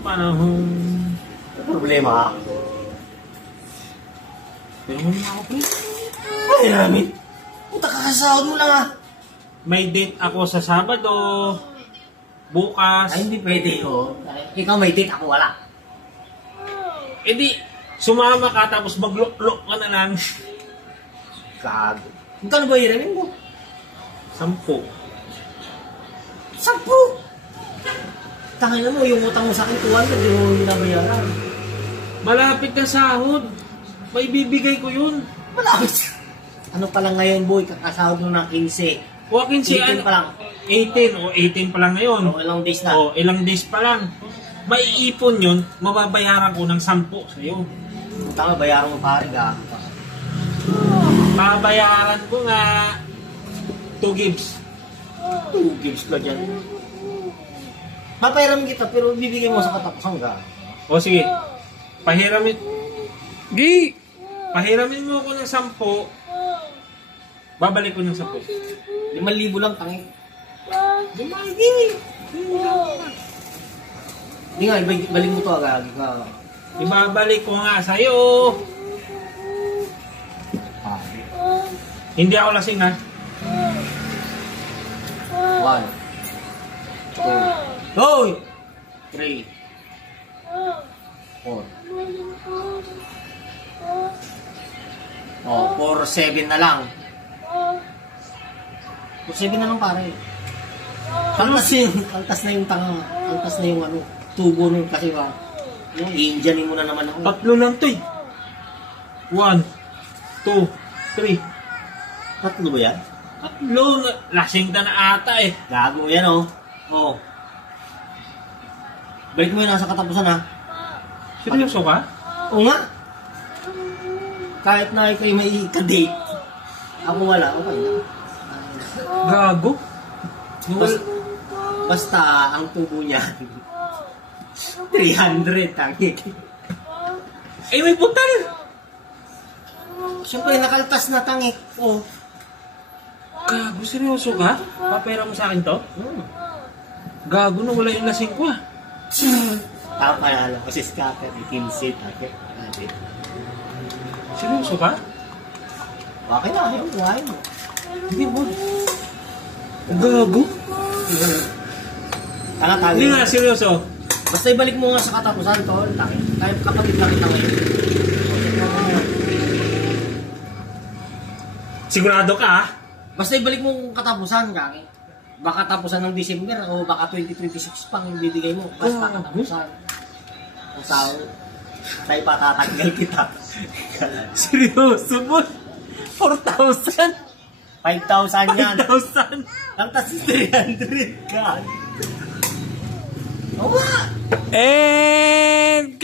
Panahon. Problema. Pero muna ako, pre. Ay, namin. Puta, kakasahod mo lang ah. May date ako sa Sabado. Bukas. Ay, hindi pwede oh. Ikaw may date, ako wala. Eh di, sumama ka tapos maglok-lok ka na lang. Gago. Magkano ba hiramin mo? 10. 10! Tangin na mo, yung utang mo sa akin, 200, yung hinabayaran. Malapit na sahod. May bibigay ko yun. Malapit. Ano pa lang ngayon, boy? Kakasahod mo ng 15. Walk-in si 18 pa lang. 18 o 18 pa lang ngayon. O, ilang days na. O ilang days pa lang. May ipon yun, mababayaran ko ng 10 sa'yo. Tama, bayaran mo pare ka. Babayaran ko nga 2 gigs. 2 gigs ka dyan. Papayaran kita, pero bibigyan mo sa katapusan ka. O sige, pahiramin. Gi! Pahiramin mo ako ng 10. Babalik ko ng 10. 5,000 lang, tangi. Gumagi! Hindi nga, balik mo to agad. Ibabalik ko nga sa'yo. Hindi ako lasing ha. 1, 2, Hoy! 3, 4. Oh, 4-7 na lang. 4-7 na lang pare. Kaltas na yung tanga. Kaltas na yung ano, tubo nung kasi ba. Yung Indianin mo na naman ako. 3 lang to eh. 1, 2, 3. 3 ba yan? 3. Lasing ka na ata eh. Gago yan oh. Oh. Balik mo yun nasa katapusan ha. Seryoso ka? Oo nga. Kahit na ikaw may ka-date, ako wala, okay na. Gago? Basta ang tubo niya 300 tangi. Eh may putal! Siyempre nakaltas na tangi. Oh. Gago, seryoso ka? Papera mo sa akin to? Gago na wala yung lasing ko ah. Tama na lang kasi scatter, ikinsit. Seryoso ka? Okay na, ayaw, buhay mo. Hindi mo. Gago? Hindi nga, seryoso. Basta ibalik mo nga sa katapusan, tol. Kahit kapatid na kita ngayon. Sigurado ka ah? Basta ibalik mo ang katapusan, kaki. Baka tapusan ng December o baka 2026 pang yung bibigay mo. Basta katapusan. Ang sahod. Tayo patatanggal kita. Seryoso mo? 4,000? 5,000 yan. 5,000? Ang tasis 300 ka. Oo nga. And